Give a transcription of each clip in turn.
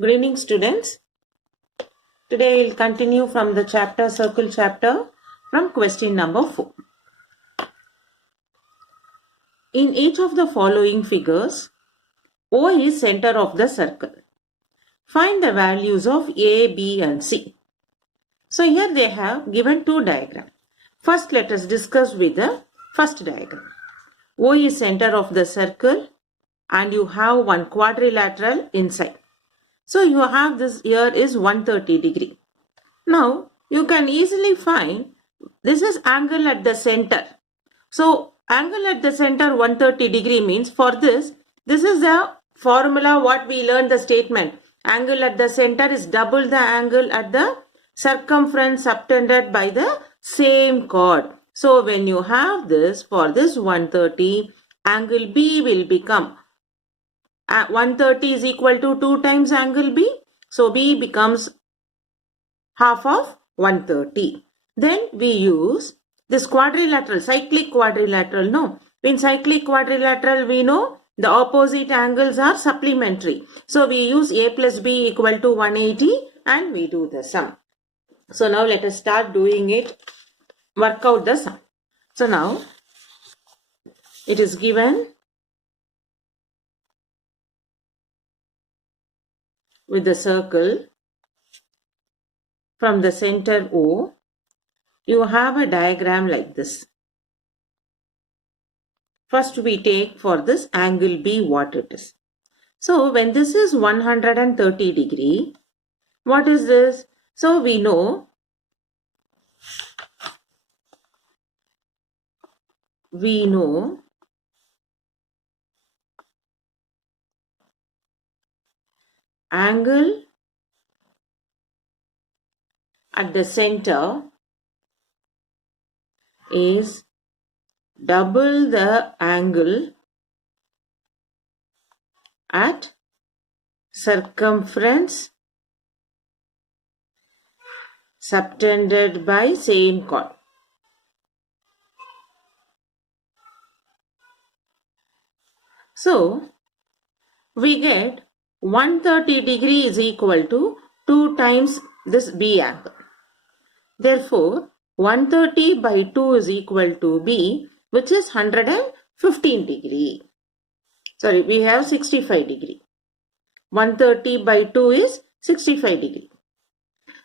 Good evening, students. Today we'll continue from the circle chapter from question number 4. In each of the following figures, O is center of the circle. Find the values of A, B and C. So here they have given two diagrams. First, let us discuss with the first diagram. O is center of the circle and you have one quadrilateral inside. So you have this here is 130 degree. Now you can easily find this is angle at the center. So angle at the center 130 degree means for this is the formula what we learned the statement. Angle at the center is double the angle at the circumference subtended by the same chord. So when you have this for this 130, angle B will become 130 is equal to 2 times angle B. So B becomes half of 130. Then we use this quadrilateral, cyclic quadrilateral. No, in cyclic quadrilateral we know the opposite angles are supplementary. So we use A plus B equal to 180 and we do the sum. So now let us start doing it. Work out the sum. So now it is given with the circle from the center O. You have a diagram like this. First we take for this angle B what it is. So when this is 130 degree, what is this? So we know angle at the center is double the angle at circumference subtended by same chord. So we get 130 degree is equal to 2 times this B angle. Therefore, 130 by 2 is equal to B, which is 115 degree. Sorry, we have 65 degree. 130 by 2 is 65 degree.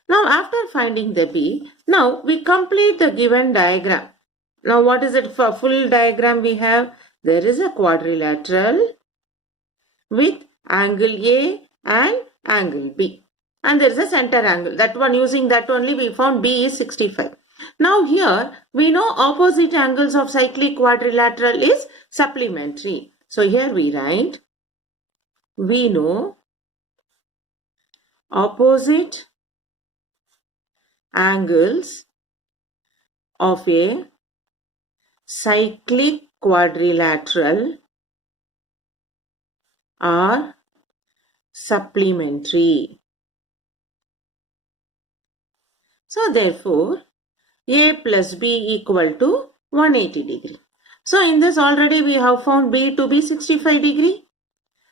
Now, after finding the B, now we complete the given diagram. Now, what is it for full diagram we have? There is a quadrilateral with angle A and angle B. And there is a center angle. That one, using that only we found B is 65. Now here we know opposite angles of cyclic quadrilateral is supplementary. So here we write, we know opposite angles of a cyclic quadrilateral are supplementary. So therefore, A plus B equal to 180 degree. So in this already we have found B to be 65 degree.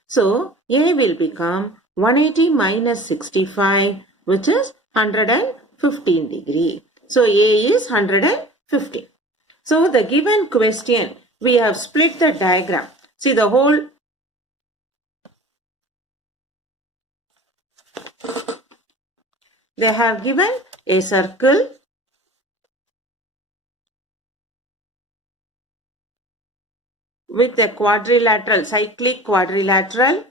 So A will become 180 minus 65, which is 115 degree. So A is 115. So the given question, we have split the diagram. See the whole they have given a circle with a quadrilateral, cyclic quadrilateral.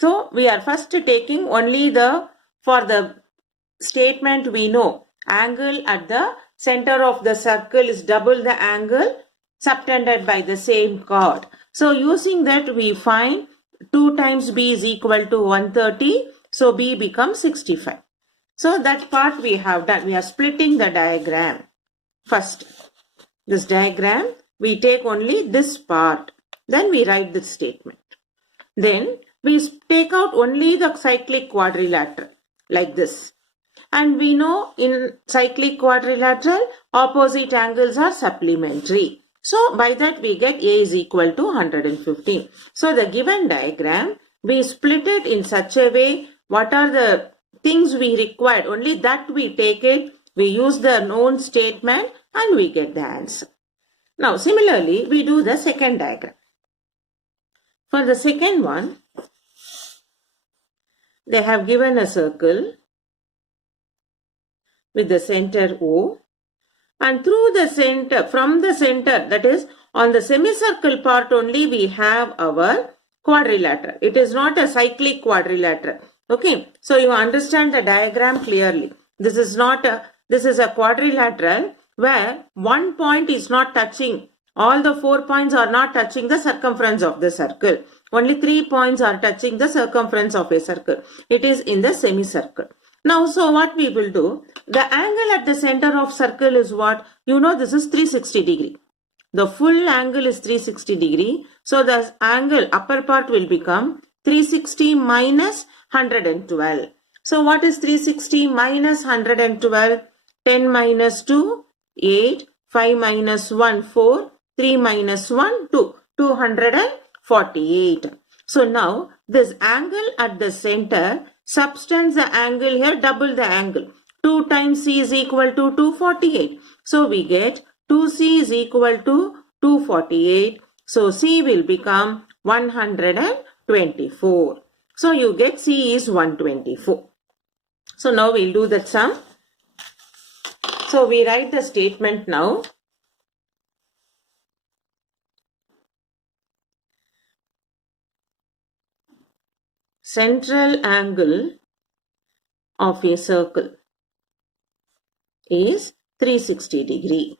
So we are first taking only for the statement we know angle at the center of the circle is double the angle subtended by the same chord. So using that we find 2 times B is equal to 130. So B becomes 65. So that part we have done. We are splitting the diagram. First, this diagram, we take only this part. Then we write this statement. Then we take out only the cyclic quadrilateral like this. And we know in cyclic quadrilateral, opposite angles are supplementary. So by that we get A is equal to 115. So the given diagram, we split it in such a way, what are the things we required, only that we take it, we use the known statement and we get the answer. Now similarly, we do the second diagram. For the second one, they have given a circle with the center O, and through the center, from the center, that is on the semicircle part only, we have our quadrilateral. It is not a cyclic quadrilateral. Okay, so you understand the diagram clearly. This is a quadrilateral where one point is not touching. All the 4 points are not touching the circumference of the circle. Only 3 points are touching the circumference of a circle. It is in the semicircle. Now, so what we will do, the angle at the center of circle is what? You know, this is 360 degree. The full angle is 360 degree. So, the angle upper part will become 360 minus 112. So, what is 360 minus 112? 10 minus 2, 8, 5 minus 1, 4, 3 minus 1, 2, 248. So, now this angle at the center, subtends the angle here, double the angle. 2 times C is equal to 248. So, we get 2C is equal to 248. So, C will become 124. So, you get C is 124. So, now we will do that sum. So, we write the statement now. Central angle of a circle is 360 degree.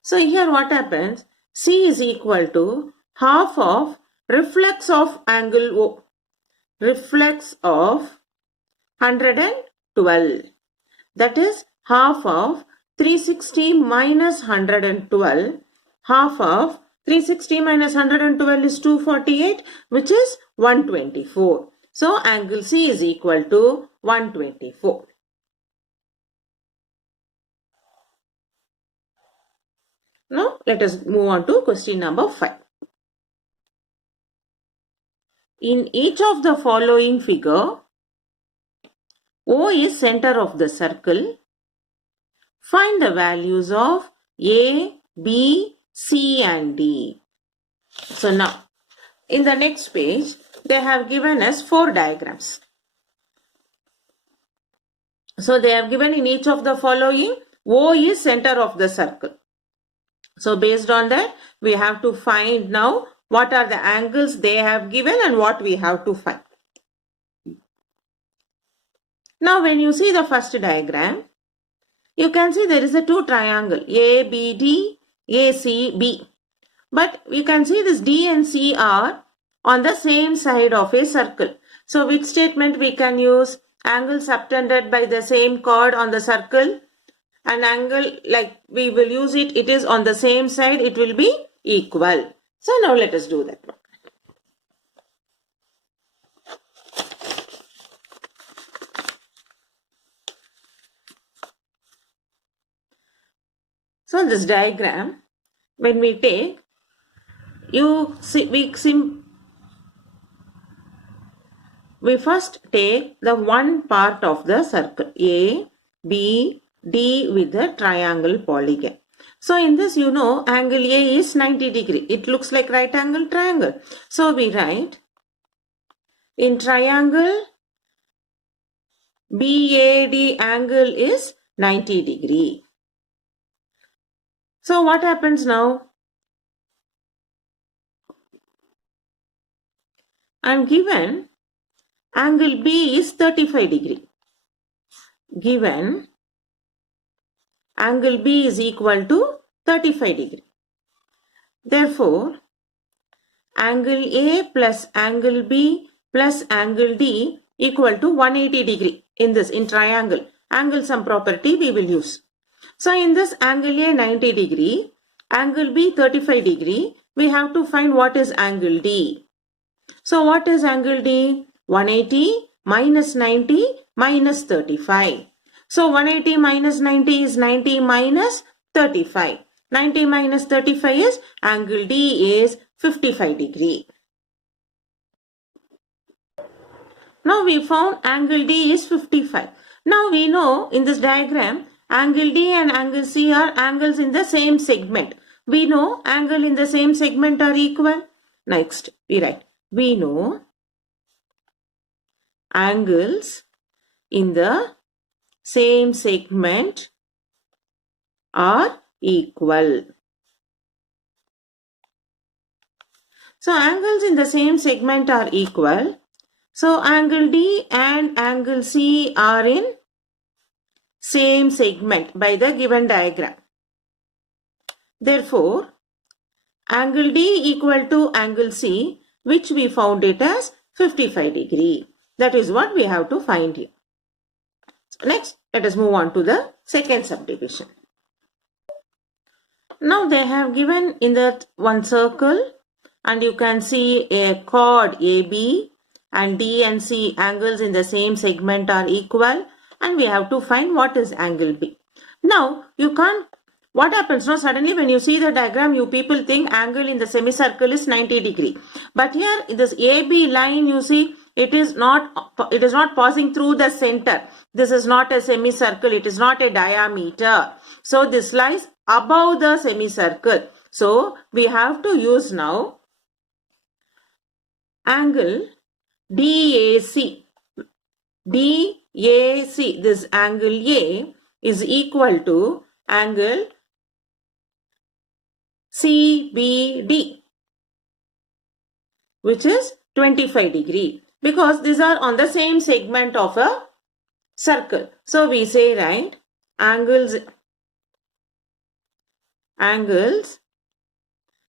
So here what happens? C is equal to half of reflex of angle O. Reflex of 112. That is half of 360 minus 112. Half of 360 minus 112 is 248, which is 124. So, angle C is equal to 124. Now, let us move on to question number 5. In each of the following figure, O is center of the circle. Find the values of A, B, C and D. So, now, in the next page, they have given us 4 diagrams. So, they have given in each of the following, O is center of the circle. So, based on that, we have to find now what are the angles they have given and what we have to find. Now, when you see the first diagram, you can see there is a 2 triangle, ABD, ACB. But we can see this D and C are on the same side of a circle. So, which statement we can use? Angle subtended by the same chord on the circle. An angle like we will use it, it is on the same side, it will be equal. So, now let us do that one. So, this diagram, when we take, we first take the one part of the circle, A, B, D with the triangle polygon. So, in this, you know, angle A is 90 degree. It looks like right angle triangle. So, we write, in triangle, BAD angle is 90 degree. So, what happens now? I am given angle B is 35 degree. Given angle B is equal to 35 degree. Therefore, angle A plus angle B plus angle D equal to 180 degree in triangle. Angle sum property we will use. So, in this angle A 90 degree, angle B 35 degree, we have to find what is angle D. So, what is angle D? 180 minus 90 minus 35. So, 180 minus 90 is 90 minus 35. 90 minus 35 is angle D is 55 degree. Now we found angle D is 55. Now we know in this diagram, angle D and angle C are angles in the same segment. We know angle in the same segment are equal. Next, we write, we know angles in the same segment are equal. So angles in the same segment are equal. So angle D and angle C are in same segment by the given diagram. Therefore, angle D equal to angle C, which we found it as 55 degree. That is what we have to find here. So next, let us move on to the second subdivision. Now they have given in that one circle, and you can see a chord AB and D and C angles in the same segment are equal, and we have to find what is angle B. Now you can't, what happens now, suddenly when you see the diagram, you people think angle in the semicircle is 90 degree. But here this AB line, you see, it is not passing through the center. This is not a semicircle, it is not a diameter. So this lies above the semicircle. So we have to use now angle DAC. DAC, this angle A is equal to angle CBD, which is 25 degree, because these are on the same segment of a circle. So we say, right, angles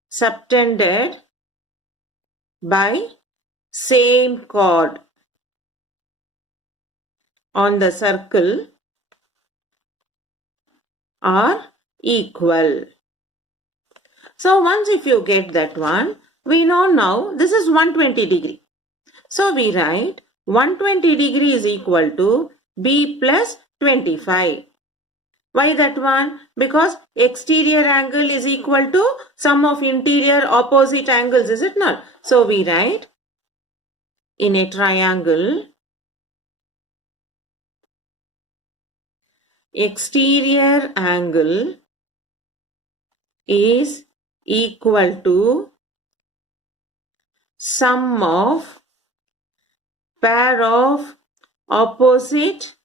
subtended by same chord on the circle are equal. So once if you get that one, we know now this is 120 degree. So we write 120 degree is equal to B plus 25. Why that one? Because exterior angle is equal to sum of interior opposite angles, is it not? So we write, in a triangle, exterior angle is equal to sum of pair of opposite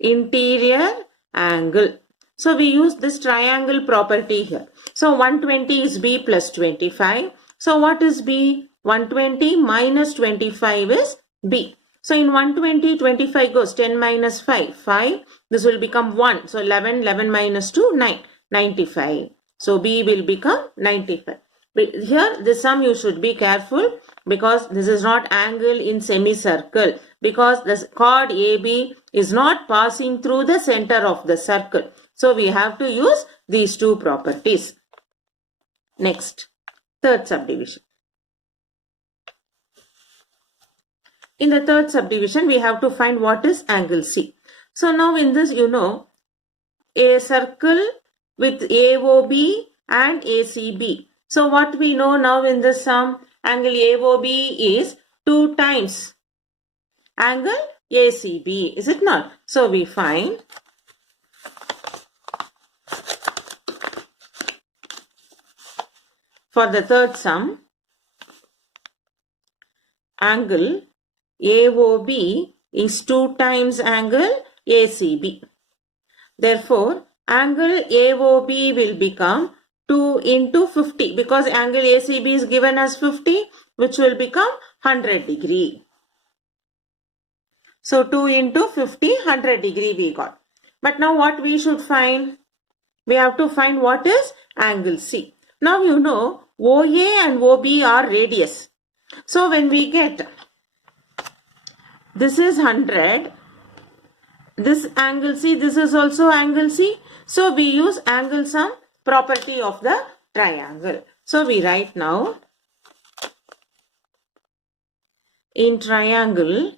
interior angle. So we use this triangle property here. So 120 is B plus 25. So what is B? 120 minus 25 is B. So in 120, 25 goes 10 minus 5, 5. This will become 1. So 11, 11 minus 2, 9, 95. So B will become 95. But here this sum you should be careful, because this is not angle in semicircle, because the chord AB is not passing through the center of the circle. So we have to use these two properties. Next, third subdivision. In the third subdivision, we have to find what is angle C. So now in this, you know, a circle with AOB and ACB. So what we know now in this sum, angle AOB is 2 times angle ACB, is it not? So we find for the third sum, angle AOB is 2 times angle ACB. Therefore, angle AOB will become 2 into 50, because angle ACB is given as 50, which will become 100 degree. So 2 into 50, 100 degree we got. But now what we should find? We have to find what is angle C. Now you know OA and OB are radius. So when we get, this is 100, this angle C, this is also angle C. So we use angle sum property of the triangle. So we write now, in triangle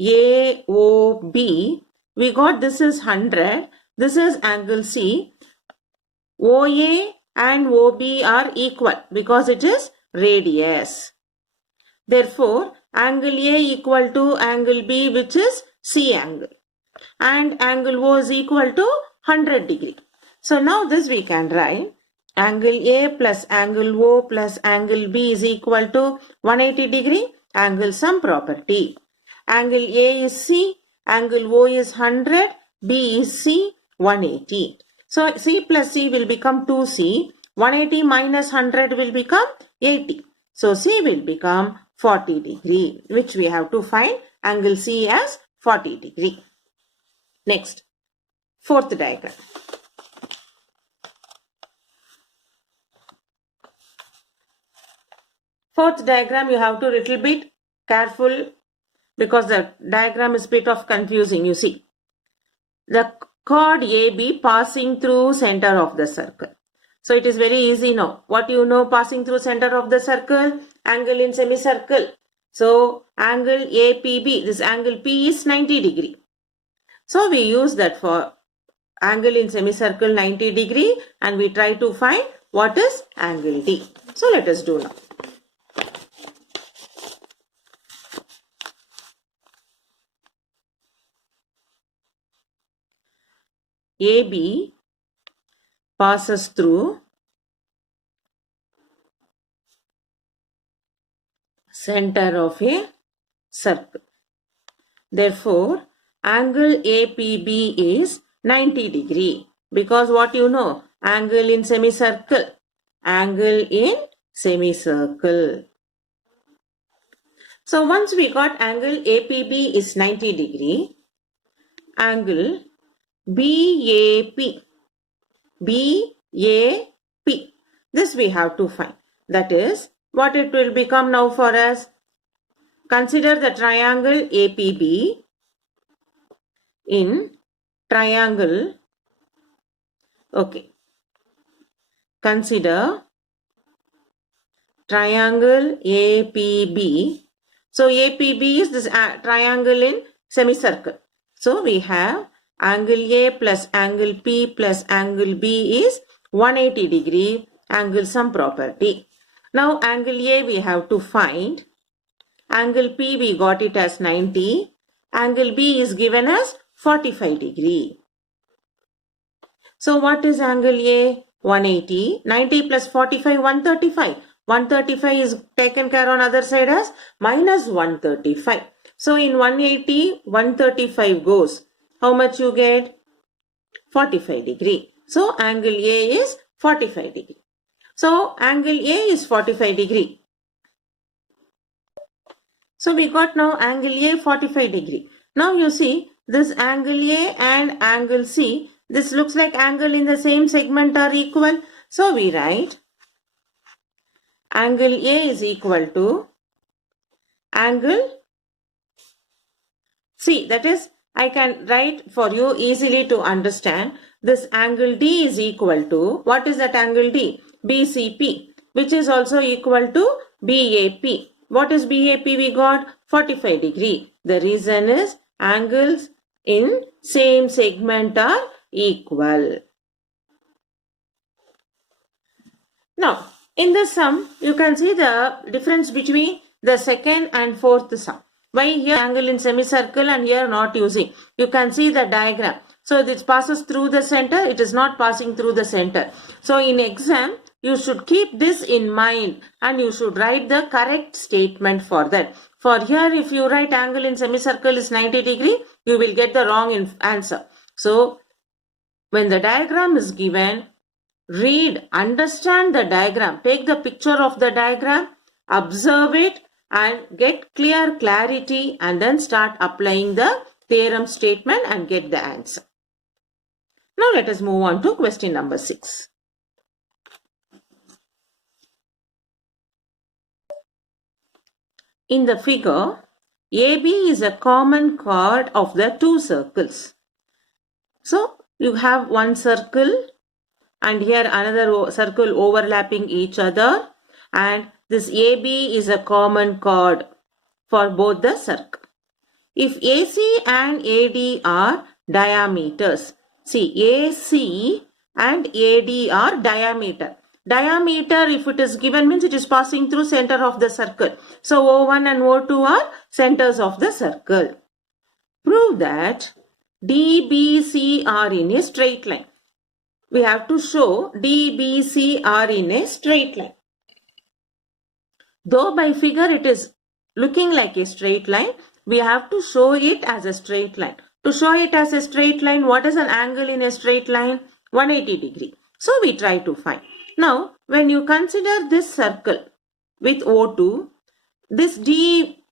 AOB, we got this is 100, this is angle C. OA and OB are equal because it is radius. Therefore, angle A equal to angle B, which is C angle, and angle O is equal to 100 degree. So now this we can write angle A plus angle O plus angle B is equal to 180 degree, angle sum property. Angle A is C, angle O is 100, B is C, 180. So C plus C will become 2C, 180 minus 100 will become 80. So C will become 40 degree, which we have to find angle C as 40 degree. Next, fourth diagram. Fourth diagram, you have to little bit careful because the diagram is bit of confusing. You see, the chord AB passing through center of the circle. So it is very easy now. What you know passing through center of the circle? Angle in semicircle. So angle APB, this angle P is 90 degree. So we use that for angle in semicircle 90 degree and we try to find what is angle D. So let us do now. AB passes through center of a circle. Therefore, angle APB is 90 degree because what you know? Angle in semicircle. Angle in semicircle. So once we got angle APB is 90 degree, angle BAP. BAP. This we have to find. That is what it will become now for us. Consider the triangle APB in triangle. Okay. Consider triangle APB. So APB is this triangle in semicircle. So we have angle A plus angle P plus angle B is 180 degree, angle sum property. Now angle A we have to find. Angle P we got it as 90. Angle B is given as 45 degree. So what is angle A? 180. 90 plus 45, 135. 135 is taken care on other side as minus 135. So in 180, 135 goes. How much you get? 45 degree. So angle A is 45 degree. So angle A is 45 degree. So we got now angle A 45 degree. Now you see this angle A and angle C. This looks like angle in the same segment are equal. So we write angle A is equal to angle C. That is, I can write for you easily to understand. This angle D is equal to, what is that angle D? BCP, which is also equal to BAP. What is BAP we got? 45 degree. The reason is angles in same segment are equal. Now, in the sum, you can see the difference between the second and fourth sum. Why here angle in semicircle and here not using? You can see the diagram. So this passes through the center. It is not passing through the center. So in exam, you should keep this in mind and you should write the correct statement for that. For here, if you write angle in semicircle is 90 degree, you will get the wrong answer. So when the diagram is given, read, understand the diagram, take the picture of the diagram, observe it and get clarity and then start applying the theorem statement and get the answer. Now let us move on to question number 6. In the figure, AB is a common chord of the two circles. So you have one circle and here another circle overlapping each other, and this AB is a common chord for both the circle. If AC and AD are diameters, see AC and AD are diameter. diameter, if it is given, means it is passing through center of the circle. So O1 and O2 are centers of the circle. Prove that DBC are in a straight line. We have to show DBC are in a straight line. Though by figure it is looking like a straight line, we have to show it as a straight line. To show it as a straight line, what is an angle in a straight line? 180 degree. So we try to find. Now, when you consider this circle with O2, this D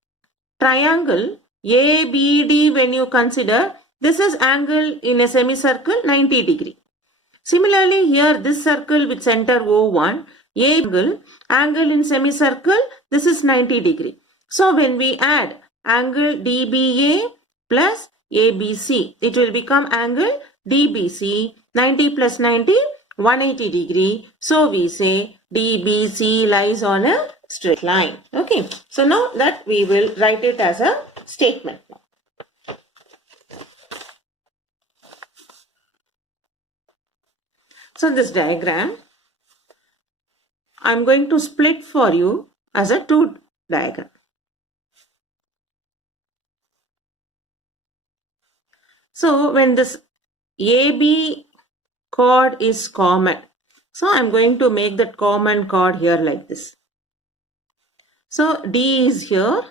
triangle ABD, when you consider, this is angle in a semicircle 90 degree. Similarly, here this circle with center O1, angle in semicircle, this is 90 degree. So when we add angle DBA plus ABC, it will become angle DBC, 90 plus 90, 180 degree. So we say DBC lies on a straight line. Okay. So now that we will write it as a statement. So this diagram, I am going to split for you as a two diagram. So when this AB chord is common, so I am going to make that common chord here like this. So D is here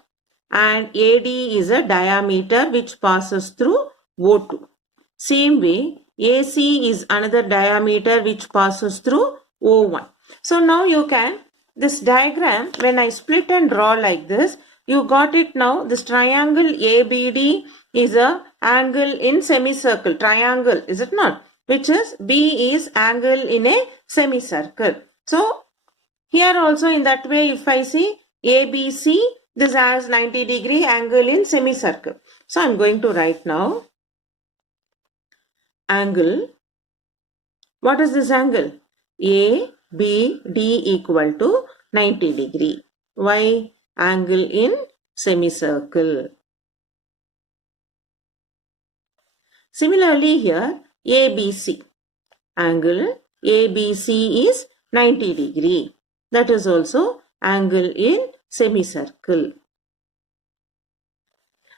and AD is a diameter which passes through O2. Same way, AC is another diameter which passes through O1. So now you can, this diagram, when I split and draw like this, you got it now. This triangle ABD is a angle in semicircle, triangle, is it not? Which is B is angle in a semicircle. So here also in that way, if I see ABC, this has 90 degree angle in semicircle. So I am going to write now angle. What is this angle? ABD equal to 90 degree. Why? Angle in semicircle. Similarly here ABC. Angle ABC is 90 degree. That is also angle in semicircle.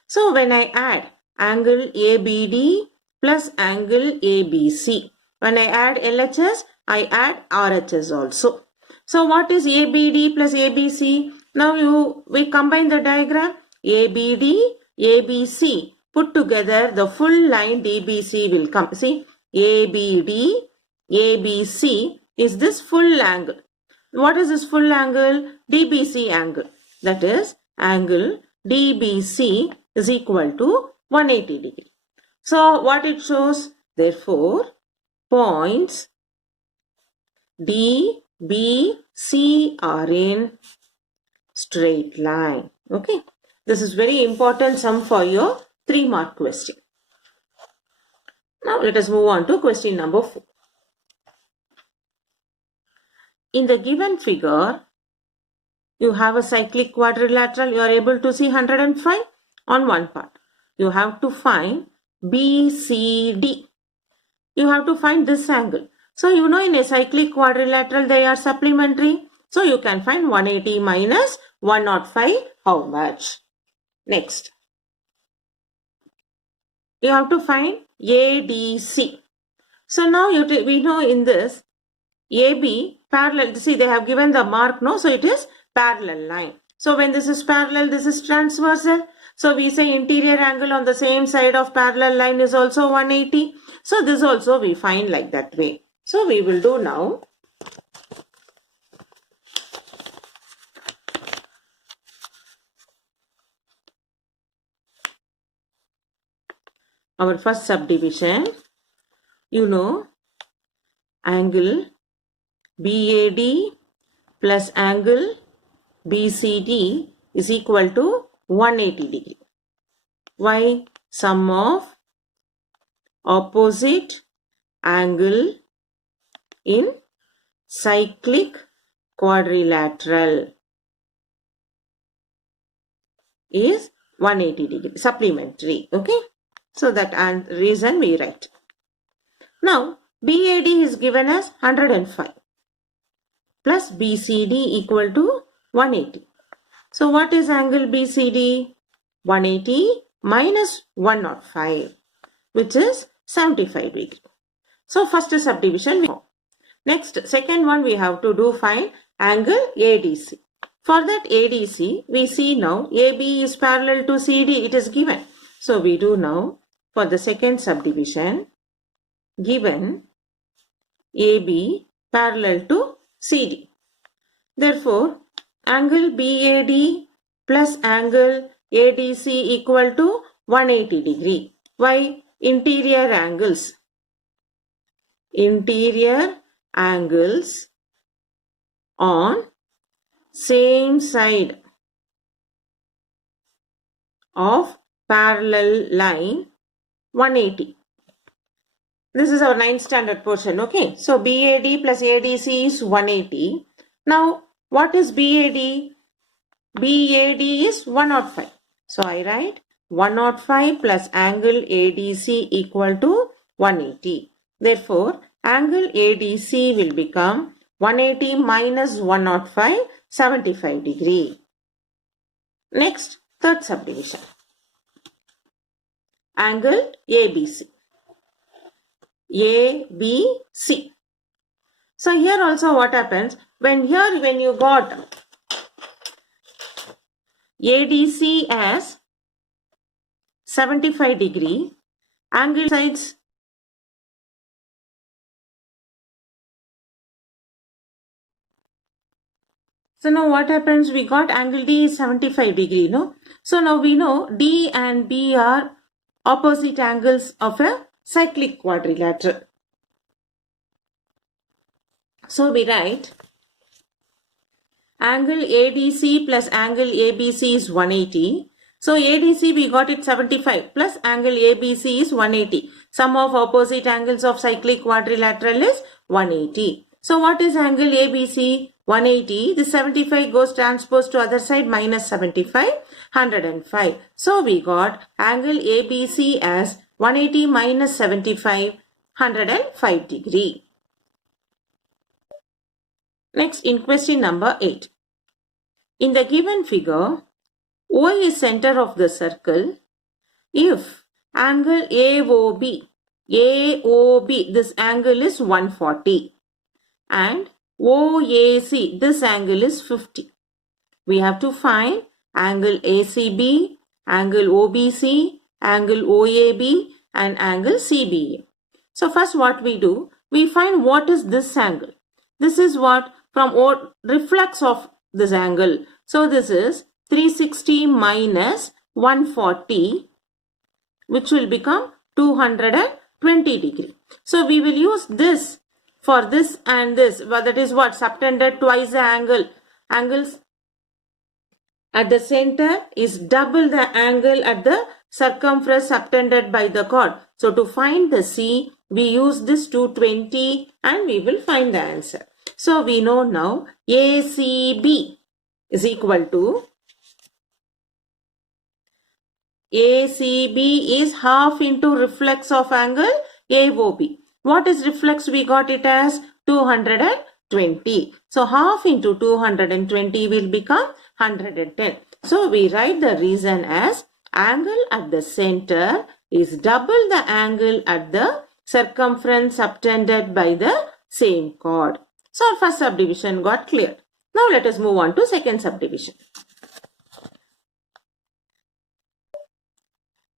So when I add angle ABD plus angle ABC, when I add LHS, I add RHS also. So what is ABD plus ABC? Now we combine the diagram. ABD, ABC, put together the full line DBC will come. See, ABD, ABC is this full angle. What is this full angle? DBC angle. That is, angle DBC is equal to 180 degree. So what it shows? Therefore, points D, B, C are in straight line. Okay. This is very important sum for your 3-mark question. Now let us move on to question number 4. In the given figure, you have a cyclic quadrilateral. You are able to see 105 on one part. You have to find BCD. You have to find this angle. So you know in a cyclic quadrilateral they are supplementary. So you can find 180 minus 105. How much? Next. You have to find ADC. So now we know in this AB parallel. See, they have given the mark, no? So it is parallel line. So when this is parallel, this is transversal. So we say interior angle on the same side of parallel line is also 180. So this also we find like that way. So we will do now. Our first subdivision, you know, angle BAD plus angle BCD is equal to 180 degree. Why? Sum of opposite angle in cyclic quadrilateral is 180 degree, supplementary. Okay. So that reason we write. Now BAD is given as 105. plus BCD equal to 180. So what is angle BCD? 180 minus 105, which is 75 degree. So first subdivision we know. Next, second one we have to do find angle ADC. For that ADC, we see now AB is parallel to CD, it is given. So we do now for the second subdivision, given AB parallel to CD. Therefore, angle BAD plus angle ADC equal to 180 degree. Why? Interior angles. Interior angles on same side of parallel line 180. This is our 9th standard portion. Okay. So BAD plus ADC is 180. Now what is BAD? BAD is 105. So I write 105 plus angle ADC equal to 180. Therefore, angle ADC will become 180 minus 105, 75 degree. Next, third subdivision. Angle ABC. ABC. So here also what happens? When you got ADC as 75 degree, angle sides so now what happens? We got angle D is 75 degree, no? So now we know D and B are opposite angles of a cyclic quadrilateral. So we write angle ADC plus angle ABC is 180. So ADC we got it 75 plus angle ABC is 180. Sum of opposite angles of cyclic quadrilateral is 180. So what is angle ABC? 180. The 75 goes transposed to other side, minus 75, 105. So we got angle ABC as 180 minus 75, 105 degree. Next, in question number 8. In the given figure, O is center of the circle. If angle AOB, this angle is 140, and OAC, this angle is 50. We have to find angle ACB, angle OBC, angle OAB, and angle CBA. So first what we do, we find what is this angle. This is what from reflex of this angle. So this is 360 minus 140, which will become 220 degree. So we will use this for this and this. Well, that is what? Subtended twice the angle. Angles at the center is double the angle at the circumference subtended by the chord. So to find the C, we use this 220 and we will find the answer. So we know now ACB is equal to ACB is half into reflex of angle AOB. What is reflex? We got it as 220. So half into 220 will become 110. So we write the reason as angle at the center is double the angle at the circumference subtended by the same chord. So our first subdivision got cleared. Now let us move on to second subdivision.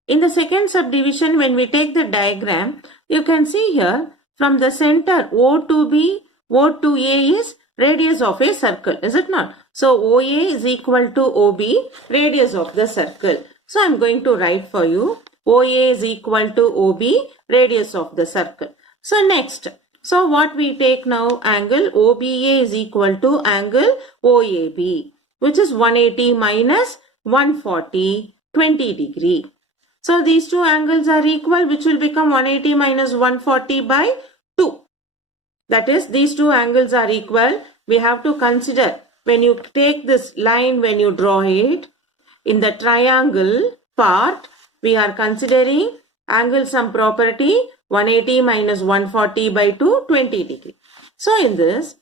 In the second subdivision, when we take the diagram, you can see here from the center O to B, O to A is radius of a circle, is it not? So OA is equal to OB, radius of the circle. So I am going to write for you OA is equal to OB, radius of the circle. So next, so what we take now, angle OBA is equal to angle OAB, which is 180 minus 140, 20 degree. So these two angles are equal, which will become 180 minus 140 by 2. That is, these two angles are equal. We have to consider when you take this line, when you draw it, in the triangle part, we are considering angle sum property 180 minus 140 by 2, 20 degree. So in this,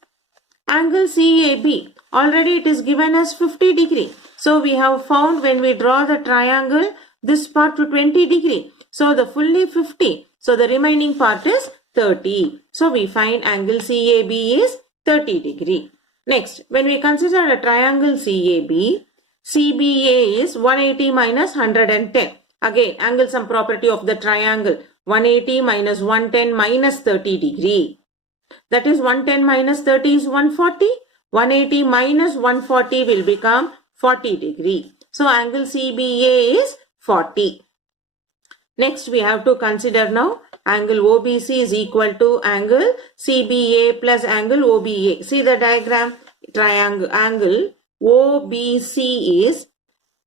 Angle CAB, already it is given as 50 degree. So we have found when we draw the triangle, this part to 20 degree. So the fully 50. So the remaining part is 30. So we find angle CAB is 30 degree. Next, when we consider a triangle CAB, CBA is 180 minus 110. Again, angle sum property of the triangle, 180 minus 110 minus 30 degree. That is 110 minus 30 is 140. 180 minus 140 will become 40 degree. So angle CBA is 40. Next we have to consider now angle OBC is equal to angle CBA plus angle OBA. See the diagram, triangle angle OBC is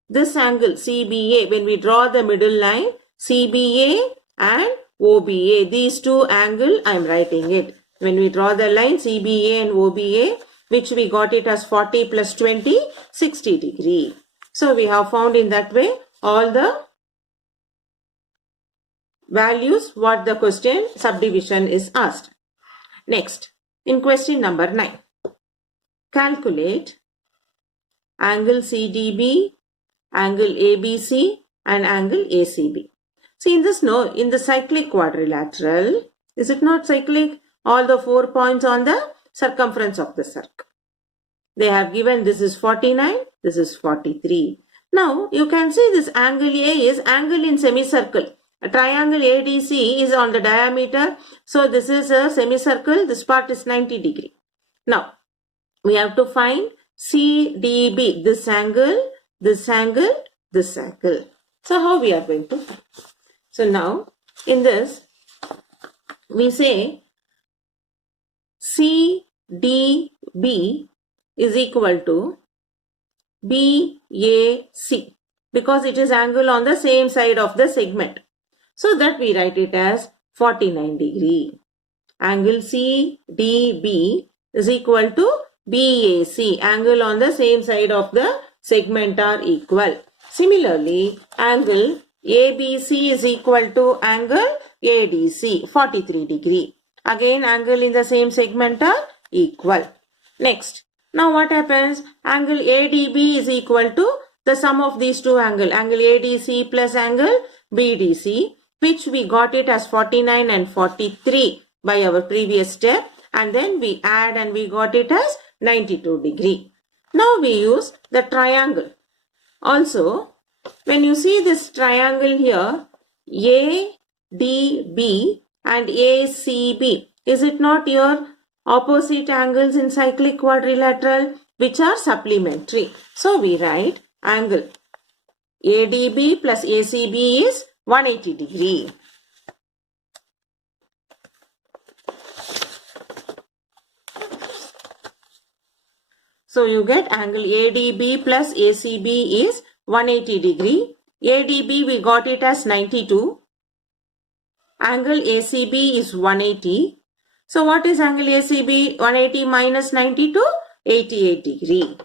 this angle CBA. When we draw the middle line, CBA and OBA, these two angle I am writing it. When we draw the line CBA and OBA, which we got it as 40 plus 20, 60 degree. So we have found in that way all the values what the question subdivision is asked. Next, in question number 9, calculate angle CDB, angle ABC and angle ACB. See in this in the cyclic quadrilateral, is it not cyclic? All the 4 points on the circumference of the circle. They have given this is 49, this is 43. Now you can see this angle A is angle in semicircle. A triangle ADC is on the diameter. So this is a semicircle. This part is 90 degree. Now we have to find CDB. This angle, this angle, this angle. So how we are going to find? So now in this we say CDB is equal to BAC because it is angle on the same side of the segment. So that we write it as 49 degree. Angle CDB is equal to BAC. Angle on the same side of the segment are equal. Similarly, angle ABC is equal to angle ADC, 43 degree. Again, angle in the same segment are equal. Next, now what happens? Angle ADB is equal to the sum of these two angles, angle ADC plus angle BDC, which we got it as 49 and 43 by our previous step, and then we add and we got it as 92 degree. Now we use the triangle. Also, when you see this triangle here, ADB and ACB, is it not your opposite angles in cyclic quadrilateral which are supplementary? So we write angle ADB plus ACB is 180 degree. So you get angle ADB plus ACB is 180 degree. ADB we got it as 92. Angle ACB is 180. So what is angle ACB? 180 minus 92? 88 degree.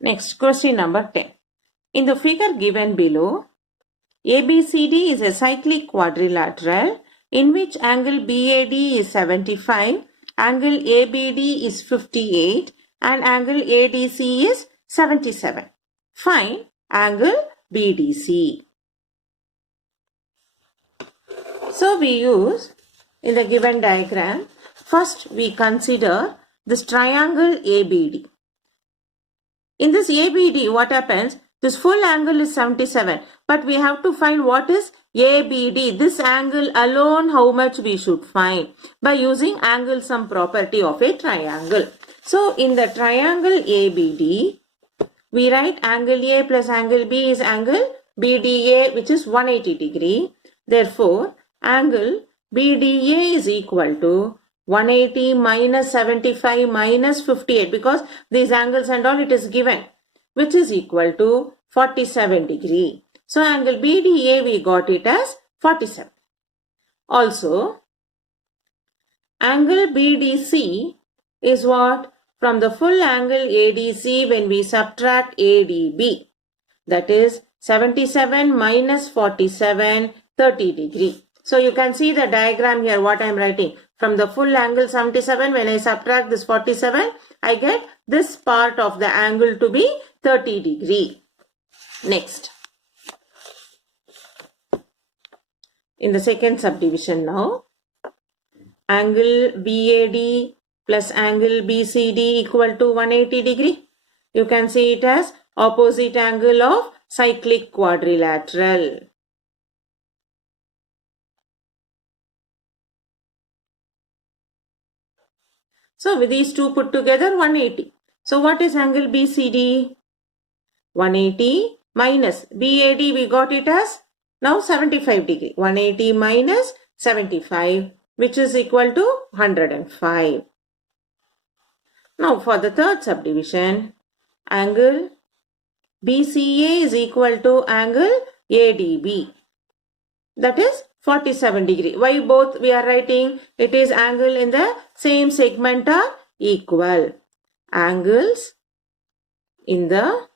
Next, question number 10. In the figure given below, ABCD is a cyclic quadrilateral in which angle BAD is 75, angle ABD is 58 and angle ADC is 77. Find angle BDC. So we use in the given diagram, first we consider this triangle ABD. In this ABD, what happens? This full angle is 77, but we have to find what is ABD. This angle alone, how much we should find by using angle sum property of a triangle. So in the triangle ABD, we write angle A plus angle B is angle BDA, which is 180 degree. Therefore, angle BDA is equal to 180 minus 75 minus 58, because these angles and all it is given, which is equal to 47 degree. So angle BDA we got it as 47. Also, angle BDC is what? From the full angle ADC when we subtract ADB. That is 77 minus 47, 30 degree. So you can see the diagram here, what I am writing. From the full angle 77, when I subtract this 47, I get this part of the angle to be 30 degree. Next. In the second subdivision now, angle BAD plus angle BCD equal to 180 degree. You can see it as opposite angle of cyclic quadrilateral. So with these two put together 180. So what is angle BCD? 180 minus BAD, we got it as now 75 degree. 180 minus 75, which is equal to 105. Now for the third subdivision, angle BCA is equal to angle ADB. That is 47 degree. Why both we are writing? It is angle in the same segment are equal. Angles in the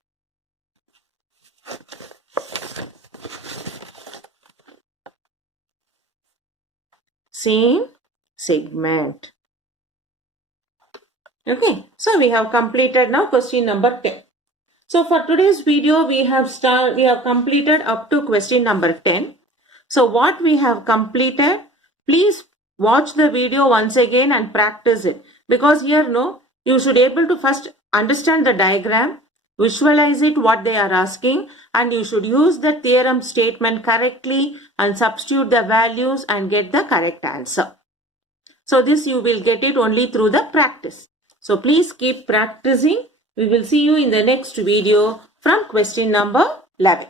same segment. Okay, so we have completed now question number 10. So for today's video, we have completed up to question number 10. So what we have completed, please watch the video once again and practice it. Because here, you should able to first understand the diagram, visualize it what they are asking, and you should use the theorem statement correctly and substitute the values and get the correct answer. So this you will get it only through the practice. So please keep practicing. We will see you in the next video from question number 11.